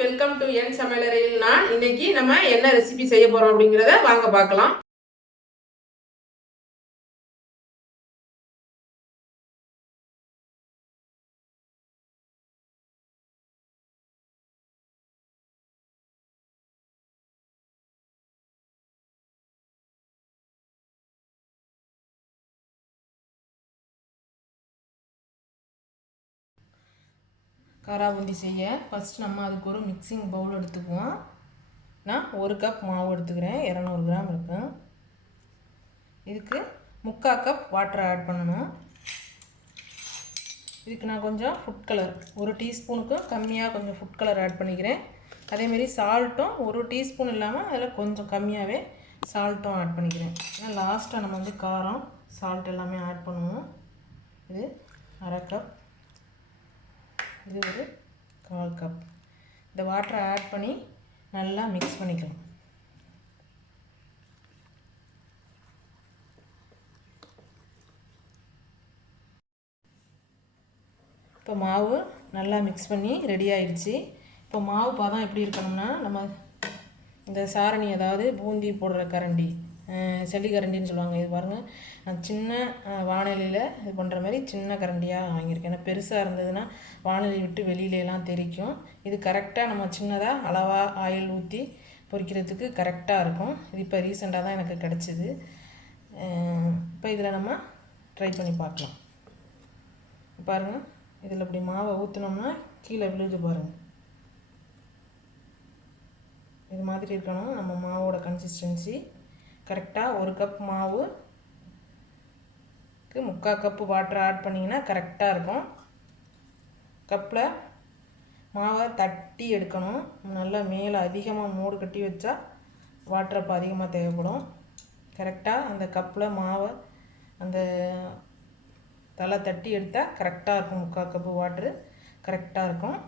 Welcome to என் சமையலறையில். நான் இன்னைக்கு நம்ம என்ன ரெசிபி செய்ய போறோம் அப்படிங்கறத வாங்க பார்க்கலாம். காரா பூந்தி செய்ய ஃபஸ்ட் நம்ம அதுக்கு ஒரு மிக்சிங் பவுல் எடுத்துக்குவோம். நான் 1 கப் மாவு எடுத்துக்கிறேன், 200 கிராம் இருக்கும். இதுக்கு 3/4 கப் வாட்டர் ஆட் பண்ணணும். இதுக்கு நான் கொஞ்சம் ஃபுட் கலர் 1 டீஸ்பூனுக்கும் கம்மியாக கொஞ்சம் ஃபுட் கலர் ஆட் பண்ணிக்கிறேன். அதேமாரி சால்ட்டும் 1 டீஸ்பூன் இல்லாமல் அதில் கொஞ்சம் கம்மியாகவே சால்ட்டும் ஆட் பண்ணிக்கிறேன். ஏன்னா லாஸ்ட்டாக நம்ம வந்து காரம் சால்ட் எல்லாமே ஆட் பண்ணுவோம். இது 1/2 கப், இது ஒரு 1/4 கப். இந்த வாட்டரை ஆட் பண்ணி நல்லா மிக்ஸ் பண்ணிக்கலாம். இப்போ மாவு நல்லா மிக்ஸ் பண்ணி ரெடி ஆகிடுச்சு. இப்போ மாவு பாதம் எப்படி இருக்கணும்னா, நம்ம இந்த சாரணி, அதாவது பூந்தி போடுற கரண்டி, செடி கரண்டின்னு சொல்லுவாங்க. இது பாருங்கள், நான் சின்ன வானலியில் இது பண்ணுற மாதிரி சின்ன கரண்டியாக வாங்கியிருக்கேன். ஏன்னா பெருசாக இருந்ததுன்னா வானலி விட்டு வெளியிலலாம் தெரிக்கும். இது கரெக்டாக நம்ம சின்னதாக அளவாக ஆயில் ஊற்றி பொரிக்கிறதுக்கு கரெக்டாக இருக்கும். இது இப்போ ரீசெண்டாக தான் எனக்கு கிடச்சிது. இப்போ இதில் நம்ம ட்ரை பண்ணி பார்க்கலாம். பாருங்கள், இதில் இப்படி மாவை ஊற்றினோம்னா கீழே விழுது பாருங்கள். இது மாதிரி இருக்கணும் நம்ம மாவோட கன்சிஸ்டன்சி. கரெக்டாக 1 கப் மாவுக்கு 3/4 கப்பு வாட்டர் ஆட் பண்ணிங்கன்னா கரெக்டாக இருக்கும். கப்பில் மாவை தட்டி எடுக்கணும். நல்லா மேலே அதிகமாக மூடு கட்டி வச்சா வாட்டர் அப்போ அதிகமாக தேவைப்படும். கரெக்டாக அந்த கப்பில் மாவை அந்த தலை தட்டி எடுத்தால் கரெக்டாக இருக்கும். 3/4 கப்பு வாட்ரு கரெக்டாக இருக்கும்.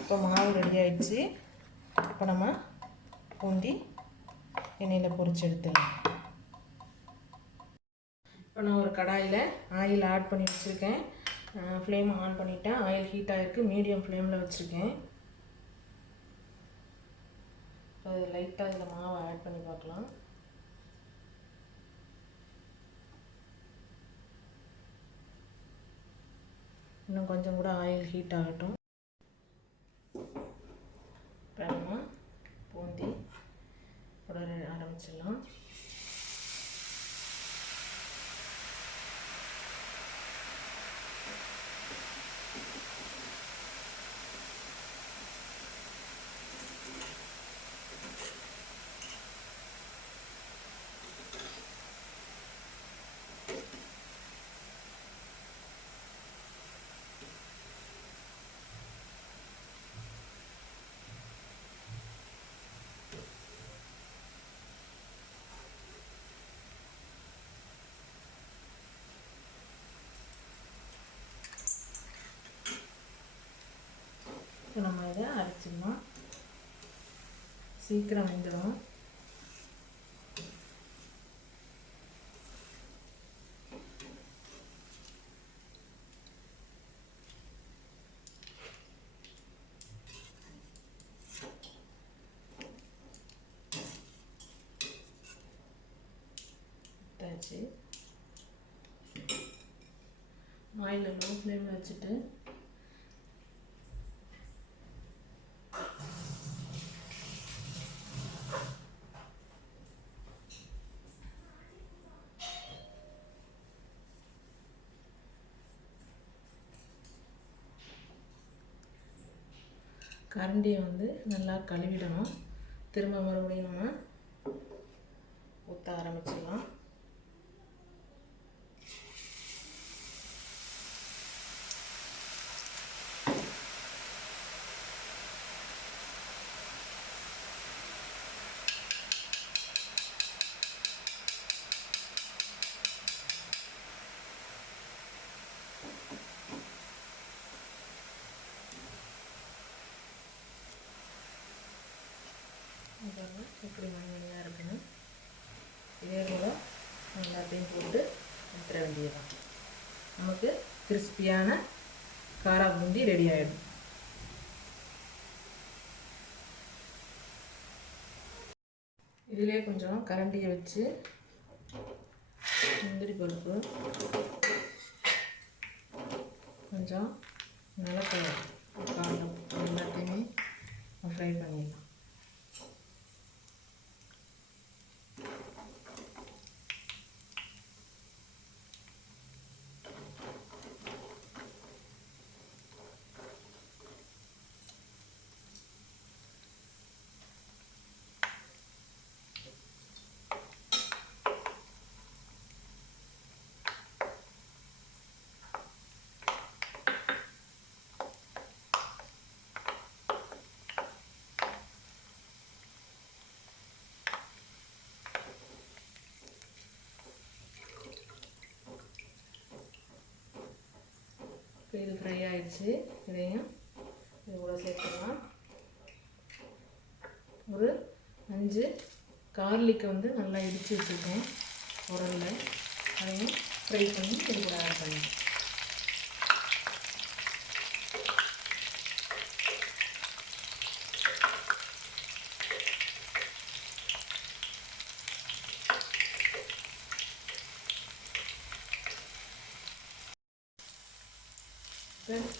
இப்போ மாவு ரெடி ஆகிடுச்சு. இப்போ நம்ம பூந்தி எண்ணெயில் பொரிச்சு எடுத்துடலாம். இப்போ நான் ஒரு கடாயில் ஆயில் ஆட் பண்ணி வச்சுருக்கேன். ஃப்ளேம் ஆன் பண்ணிவிட்டேன். ஆயில் ஹீட் ஆகிருக்கு. மீடியம் ஃப்ளேமில் வச்சுருக்கேன். இப்போ லைட்டாக இதில் மாவை ஆட் பண்ணி பார்க்கலாம். இன்னும் கொஞ்சம் கூட ஆயில் ஹீட் ஆகட்டும். இப்போ நம்ம பூந்தி போட ஆரம்பிச்சிடலாம். நம்ம இதை அரைச்சிடலாம். சீக்கிரம் வெந்துடும். ஆயிலை லோ ஃப்ளேமில் வச்சுட்டு கரண்டியை வந்து நல்லா கழுவிடணும். திரும்ப மறுபடியும் நம்ம ஊற்ற ஆரம்பிச்சிடலாம். இப்படி மணியாக இருக்கணும். இதே போல் எல்லாத்தையும் போட்டு ஊற்ற வேண்டியதான். நமக்கு கிறிஸ்பியான காரா பூந்தி ரெடி ஆகிடும். இதிலே கொஞ்சம் கரண்டியை வச்சு முந்திரி பருப்பு, கொஞ்சம் நிலக்கடலை, காரம் எல்லாத்தையுமே ஃப்ரை பண்ணிடலாம். இப்போ இது ஃப்ரை ஆகிடுச்சு. இதையும் இது கூட சேர்த்துக்கலாம். ஒரு 5 கார்லிக்கை வந்து நல்லா இடித்து வச்சுருக்கேன் உரலில். அதையும் ஃப்ரை பண்ணி இது கூட ஆட் பண்ணிடுறேன்.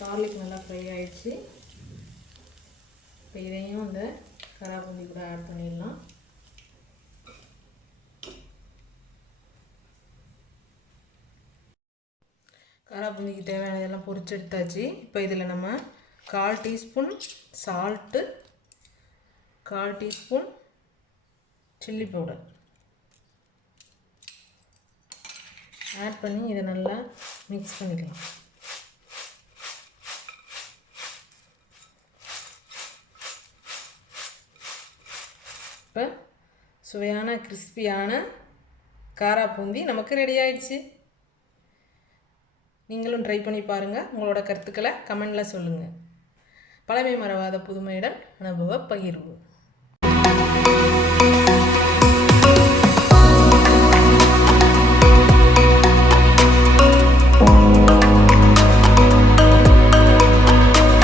கார்லிக் நல்லா ஃப்ரை ஆகிடுச்சு. இப்போ இதையும் அந்த கராபூந்தி கூட ஆட் பண்ணிடலாம். கராபூந்திக்கு தேவையானதெல்லாம் பொரிச்சு எடுத்தாச்சு. இப்போ இதில் நம்ம 1/4 teaspoon salt, 1/4 teaspoon chilli powder add பண்ணி இதை நல்லா மிக்ஸ் பண்ணிக்கலாம். இப்போ சுவையான கிறிஸ்பியான காரா பூந்தி நமக்கு ரெடி ஆயிடுச்சு. நீங்களும் ட்ரை பண்ணி பாருங்கள். உங்களோட கருத்துக்களை கமெண்டில் சொல்லுங்கள். பழமை மறவாத புதுமையுடன் அனுபவ பகிர்வு.